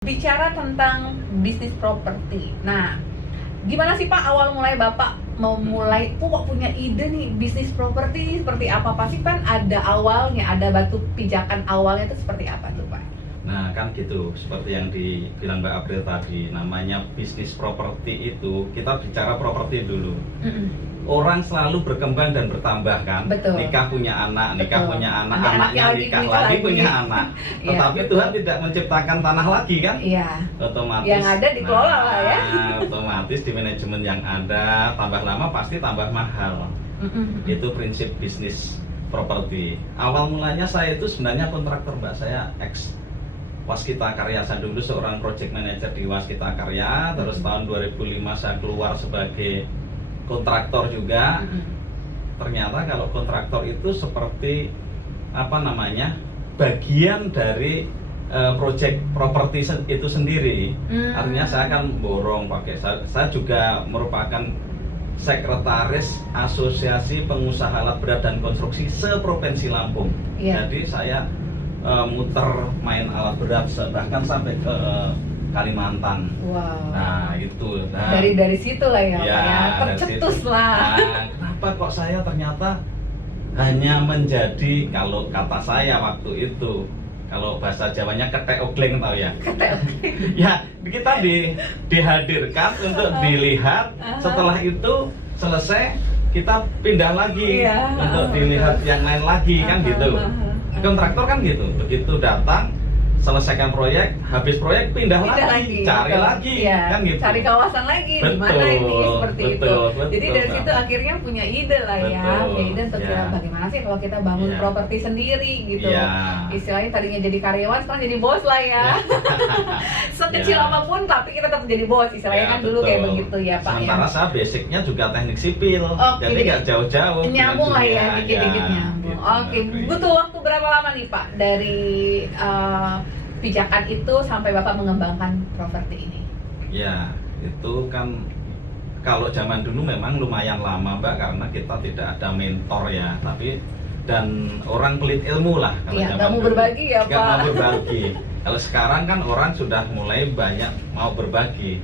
Bicara tentang bisnis properti. Nah, gimana sih Pak awal mulai Bapak memulai, kok punya ide nih bisnis properti seperti apa? Pasti kan ada awalnya, ada batu pijakan awalnya itu seperti apa tuh Pak? Nah kan gitu, seperti yang dibilang Mbak April tadi, namanya bisnis properti itu kita bicara properti dulu. Orang selalu berkembang dan bertambah kan. Betul. Nikah punya anak, nikah Betul. punya anak, Nanti anaknya nikah lagi punya anak. Iya, Tetapi betul. Tuhan tidak menciptakan tanah lagi kan? Iya. Otomatis Yang ada dikelola lah ya. Otomatis di manajemen yang ada tambah lama pasti tambah mahal. Itu prinsip bisnis properti. Awal mulanya saya itu sebenarnya kontraktor Mbak, saya ex Waskita Karya. Saya dulu seorang project manager di Waskita Karya. Terus tahun 2005 saya keluar sebagai kontraktor juga. Ternyata kalau kontraktor itu seperti apa namanya, bagian dari project properti itu sendiri. Artinya saya akan borong pakai, saya juga merupakan sekretaris Asosiasi Pengusaha Alat Berat dan Konstruksi seprovinsi Lampung. Jadi saya muter main alat berat bahkan sampai ke Kalimantan. Wow. Nah itu. Nah, dari situ lah ya, ya, Pak ya. Tercetus lah. Nah, kenapa kok saya ternyata hanya menjadi, kalau kata saya waktu itu, kalau bahasa Jawanya ketek ogleng, tahu ya? Ketek ogleng. Ya, kita dihadirkan untuk dilihat. Setelah itu selesai, kita pindah lagi untuk dilihat yang lain lagi kan gitu. Kontraktor kan gitu. Begitu datang, selesaikan proyek, habis proyek pindah lagi, cari lagi, kan gitu. Cari kawasan lagi, di mana ini seperti itu. Jadi dari situ akhirnya punya ide lah ya, punya ide untuk bagaimana sih kalau kita bangun properti sendiri gitu. Istilahnya tadinya jadi karyawan, sekarang jadi bos lah ya. Sekecil apapun, tapi kita tetap jadi bos. Istilahnya kan dulu kayak begitu ya Pak. Sementara saya basicnya juga teknik sipil, jadi nggak jauh-jauh. Nyambung lah ya, dikit-dikit nyambung. Oke, butuh waktu berapa lama nih Pak dari pijakan itu sampai Bapak mengembangkan properti ini? Ya, itu kan kalau zaman dulu memang lumayan lama Mbak, karena kita tidak ada mentor ya, dan orang pelit ilmu lah. Iya, nggak mau berbagi ya Pak? Nggak mau berbagi. Kalau sekarang kan orang sudah mulai banyak mau berbagi.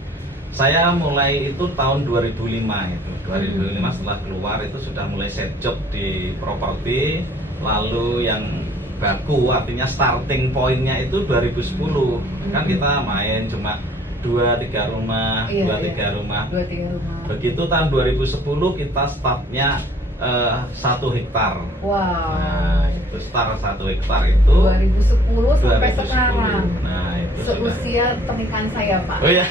Saya mulai itu tahun 2005 itu. 2005 setelah keluar itu sudah mulai set job di properti. Lalu yang baku, artinya starting pointnya itu 2010. Kan kita main cuma 2-3 rumah, 2-3 rumah. Begitu tahun 2010 kita startnya 1 hektar. Wow. Nah, itu start 1 hektar itu 2010 sampai sekarang. Nah, itu seusia pernikahan saya Pak. Oh ya.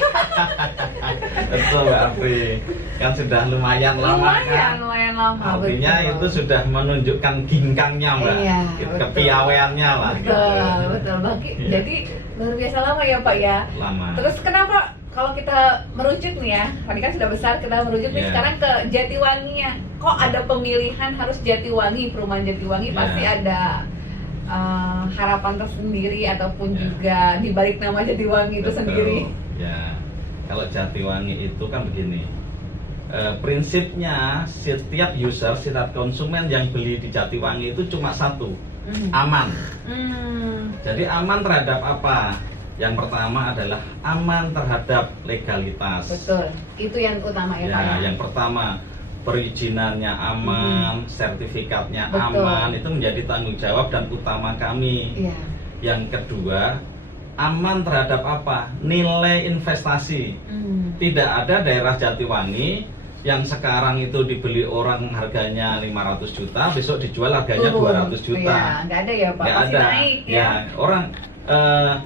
Betul Mbak Apri. Kan sudah lumayan lama kan. Lumayan lama. Artinya betul. itu sudah menunjukkan ginkangnya Mbak. Iya, kepiawaiannya lah. Betul. Jadi luar biasa lama ya Pak ya. Lama. Terus kenapa kalau kita merujuk nih ya, tadi kan sudah besar, kita merujuk nih sekarang ke Jatiwanginya. Kok ada pemilihan harus Jatiwangi, perumahan Jatiwangi? Pasti ada harapan tersendiri ataupun juga di balik nama Jatiwangi itu sendiri. Ya, kalau Jatiwangi itu kan begini. Prinsipnya setiap user, setiap konsumen yang beli di Jatiwangi itu cuma satu, aman. Jadi aman terhadap apa? Yang pertama adalah aman terhadap legalitas. Betul, itu yang utama ya Pak ya. Yang pertama, perizinannya aman, sertifikatnya aman, itu menjadi tanggung jawab dan utama kami. Yang kedua, aman terhadap apa? Nilai investasi. Tidak ada daerah Jatiwangi yang sekarang itu dibeli orang harganya 500 juta, besok dijual harganya 200 juta. Nggak ada ya Pak, nggak pasti ada. naik ya. Orang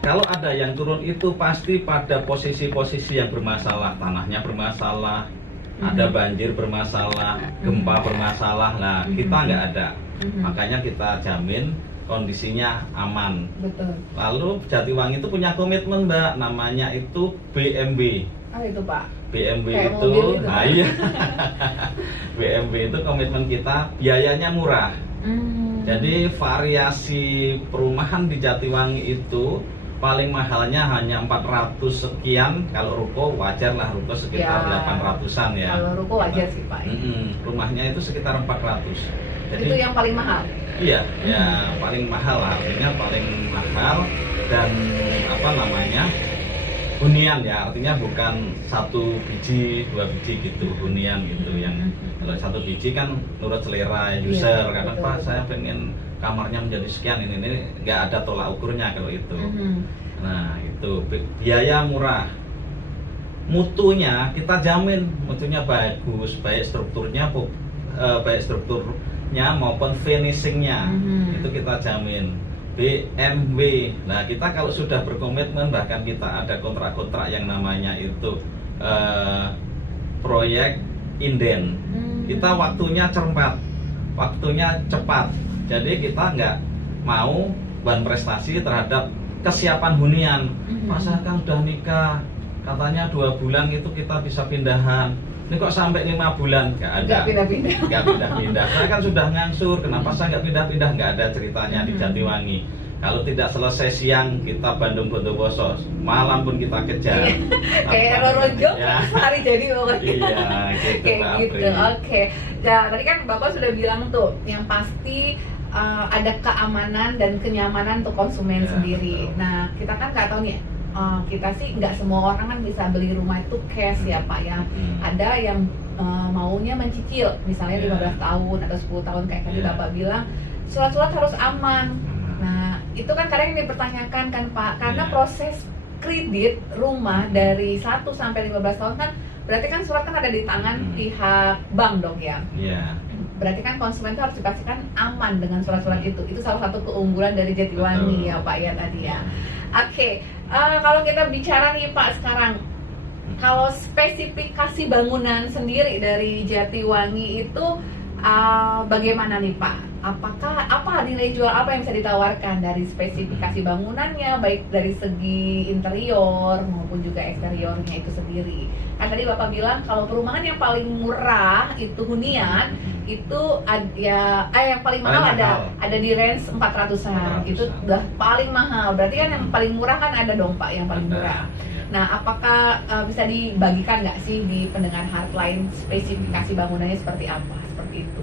kalau ada yang turun itu pasti pada posisi-posisi yang bermasalah, tanahnya bermasalah, ada banjir bermasalah, gempa bermasalah. Nah, kita nggak ada. Makanya kita jamin kondisinya aman. Betul. Lalu Jatiwangi itu punya komitmen Mbak, namanya itu BMB. Apa itu Pak? BMB kayak itu, nah iya. BMB itu komitmen kita, biayanya murah. Jadi variasi perumahan di Jatiwangi itu paling mahalnya hanya 400 sekian. Kalau ruko wajar lah, ruko sekitar 800-an ya. Kalau ruko wajar sih Pak. Rumahnya itu sekitar 400. Jadi, itu yang paling mahal? Iya, ya paling mahal, artinya paling mahal. Dan apa namanya, hunian ya, artinya bukan 1 biji 2 biji gitu, hunian gitu. Yang kalau 1 biji kan menurut selera user, kadang Pak saya pengen kamarnya menjadi sekian, ini nggak ada tolak ukurnya kalau itu. Nah itu biaya murah, mutunya kita jamin, mutunya bagus, baik strukturnya maupun finishingnya itu kita jamin. BMW. Nah kita kalau sudah berkomitmen, bahkan kita ada kontrak-kontrak yang namanya itu proyek inden. Kita waktunya cermat, waktunya cepat. Jadi kita nggak mau ban prestasi terhadap kesiapan hunian. Masa kan udah nikah, katanya 2 bulan itu kita bisa pindahan. Ini kok sampai 5 bulan nggak pindah-pindah. Saya kan sudah ngangsur, kenapa saya nggak pindah-pindah? Nggak ada ceritanya di Jatiwangi. Kalau tidak selesai siang kita Bandung Bondowoso, malam pun kita kejar. Kayak Rorojo hari jadi pokoknya. Iya, gitu. Kayak gitu. Oke. Nah, tadi kan Bapak sudah bilang tuh, yang pasti ada keamanan dan kenyamanan untuk konsumen sendiri. Betul. Nah, kita kan nggak tahu nih. Kita sih nggak semua orang kan bisa beli rumah itu cash ya Pak ya. Ada yang maunya mencicil, misalnya 15 tahun atau 10 tahun kayak tadi Bapak bilang, surat-surat harus aman. Nah itu kan kadang yang dipertanyakan kan Pak, karena proses kredit rumah dari 1 sampai 15 tahun kan berarti kan surat kan ada di tangan pihak bank dong ya. Berarti kan konsumen itu harus dipastikan aman dengan surat-surat itu. Itu salah satu keunggulan dari Jatiwangi ya Pak ya tadi ya. Oke, kalau kita bicara nih Pak sekarang, kalau spesifikasi bangunan sendiri dari Jatiwangi itu bagaimana nih Pak? Apa nilai jual apa yang bisa ditawarkan dari spesifikasi bangunannya, baik dari segi interior maupun juga eksteriornya itu sendiri? Kan tadi Bapak bilang kalau perumahan yang paling murah itu hunian itu yang paling mahal ada di range 400-an. Itu udah paling mahal. Berarti kan yang paling murah kan ada dong Pak yang paling murah. Nah, apakah bisa dibagikan nggak sih di pendengar Heartline spesifikasi bangunannya seperti apa? Seperti itu.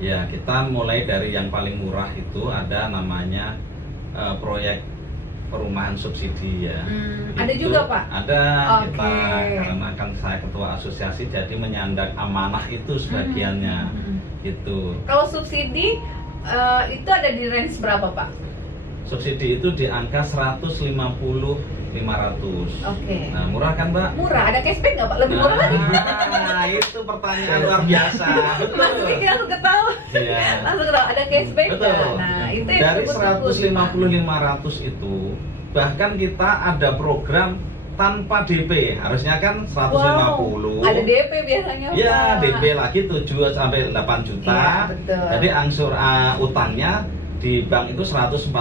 Ya, kita mulai dari yang paling murah itu ada namanya proyek perumahan subsidi ya. Ada juga Pak? Ada. Kita karena kan saya ketua asosiasi jadi menyandang amanah itu sebagiannya. Itu. Kalau subsidi itu ada di range berapa Pak? Subsidi itu di angka 150-500. Nah, murah kan Mbak? Murah, ada cashback nggak Pak? Lebih murah lagi? Nah, itu pertanyaan luar biasa. Langsung ketawa. Langsung ketawa, ada cashback nggak? Nah, itu yang dari 150-500 itu, bahkan kita ada program tanpa DP. Harusnya kan 150. Ada DP biasanya Pak. Ya, DP lagi 7 sampai 8 juta. Jadi angsur utangnya di bank itu 142.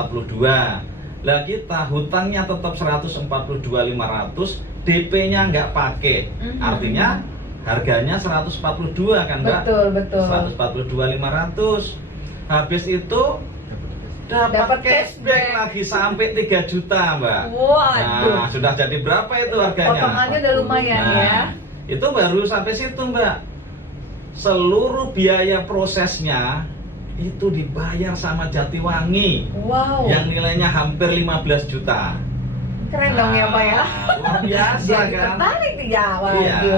Lah kita hutangnya tetap 142.500, DP-nya nggak pakai. Artinya harganya 142 kan Mbak? Betul. 142.500. Habis itu dapat cashback lagi sampai 3 juta Mbak. Nah, sudah jadi berapa itu harganya? Potongannya udah lumayan ya. Itu baru sampai situ Mbak. Seluruh biaya prosesnya itu dibayar sama Jatiwangi. Yang nilainya hampir 15 juta. Keren dong ya Pak ya. Luar biasa jadi kan. Tertarik ya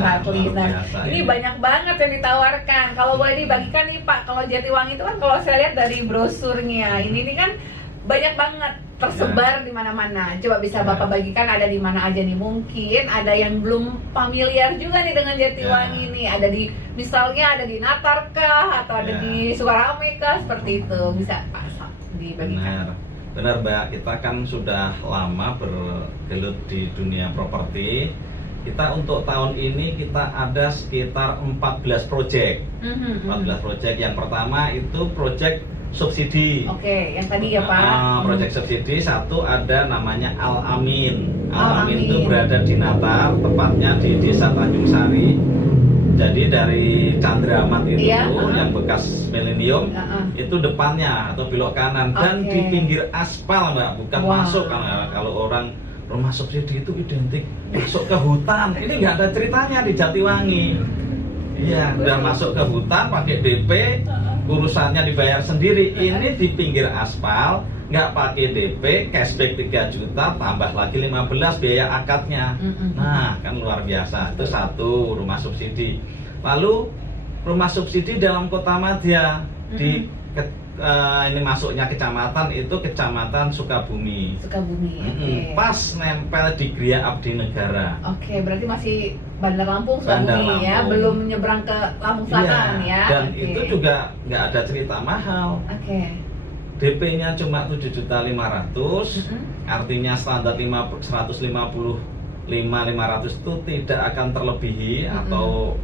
Heartline. Nah, ini banyak banget yang ditawarkan. Kalau boleh dibagikan nih Pak, kalau Jatiwangi itu kan kalau saya lihat dari brosurnya, ini kan banyak banget tersebar di mana-mana. Coba bisa Bapak bagikan ada di mana aja nih? Mungkin ada yang belum familiar juga nih dengan Jatiwangi nih. Ada di misalnya ada di Natar kah atau ada di Sukarame kah, seperti itu. Bisa Pak dibagikan. Benar Mbak, kita kan sudah lama bergelut di dunia properti. Kita untuk tahun ini kita ada sekitar 14 proyek. 14 proyek. Yang pertama itu proyek subsidi. Oke, yang tadi ya Pak. Proyek subsidi satu ada namanya Al Amin. Al Amin itu berada di Natar, tepatnya di Desa Tanjung Sari. Jadi dari Candramat itu yang bekas Millennium itu depannya atau belok kanan dan di pinggir aspal Mbak, bukan masuk. Kalau orang rumah subsidi itu identik masuk ke hutan. Ini nggak ada ceritanya di Jatiwangi. Iya, udah masuk ke hutan pakai DP, urusannya dibayar sendiri. Ini di pinggir aspal, nggak pakai DP, cashback 3 juta, tambah lagi 15 biaya akadnya. Nah, kan luar biasa. Itu satu, rumah subsidi. Lalu rumah subsidi dalam Kota Madya di ini masuknya kecamatan itu Kecamatan Sukabumi. Okay. Pas nempel di Gria Abdi Negara. Oke, berarti masih Bandar Lampung Sukabumi ya, belum nyebrang ke Lampung Selatan ya. Dan itu juga nggak ada cerita mahal. DP-nya cuma 7.500.000, artinya standar 155.500 itu tidak akan terlebihi atau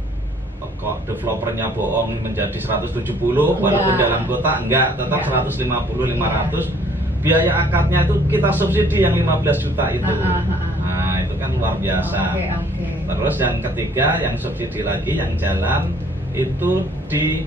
kok developernya bohong menjadi 170 walaupun dalam kota enggak, tetap 150.500. Biaya akadnya itu kita subsidi yang 15 juta itu. Nah, itu kan luar biasa. Terus yang ketiga yang subsidi lagi yang jalan itu di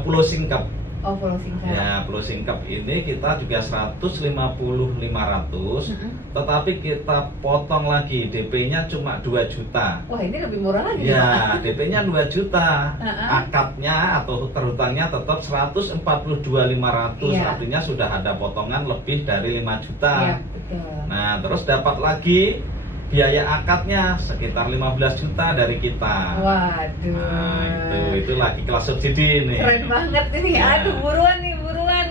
Pulau Singkep. Pulau Singkep. Ya, Pulau Singkep ini kita juga 150.500, tetapi kita potong lagi DP-nya cuma 2 juta. Wah, ini lebih murah lagi. Ya, DP-nya 2 juta. Akadnya atau terhutangnya tetap 142.500. Artinya sudah ada potongan lebih dari 5 juta. Iya, betul. Nah, terus dapat lagi biaya akadnya sekitar 15 juta dari kita. Waduh. Nah, itu lagi kelas subsidi nih. Keren banget ini. Aduh, buruan nih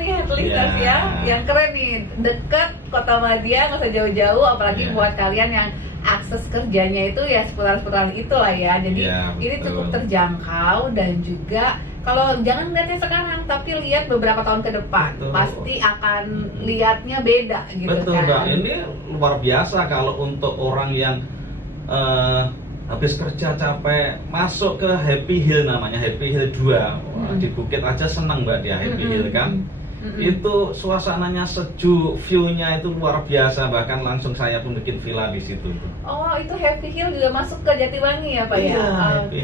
Headlifters ya. Yang keren nih, dekat Kota Madya, nggak usah jauh-jauh, apalagi buat kalian yang akses kerjanya itu ya seputar-seputaran itulah ya. Jadi ini cukup terjangkau dan juga kalau jangan lihatnya sekarang, tapi lihat beberapa tahun ke depan, pasti akan lihatnya beda gitu. Betul, kan. Mbak. Ini luar biasa kalau untuk orang yang habis kerja capek masuk ke Happy Hill, namanya Happy Hill 2. Di Bukit aja senang Mbak dia Happy Hill kan. Itu suasananya sejuk, view-nya itu luar biasa, bahkan langsung saya pun bikin villa di situ. Oh, itu Happy Hill juga masuk ke Jatiwangi ya Pak ya? Oke.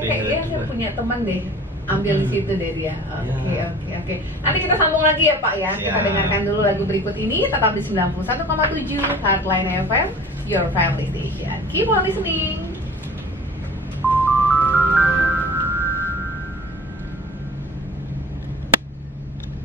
Saya punya teman deh ambil di situ deh dia. Oke. Nanti kita sambung lagi ya Pak ya. Kita dengarkan dulu lagu berikut ini, tetap di 91,7 Heartline FM, Your Family Station. Keep on listening.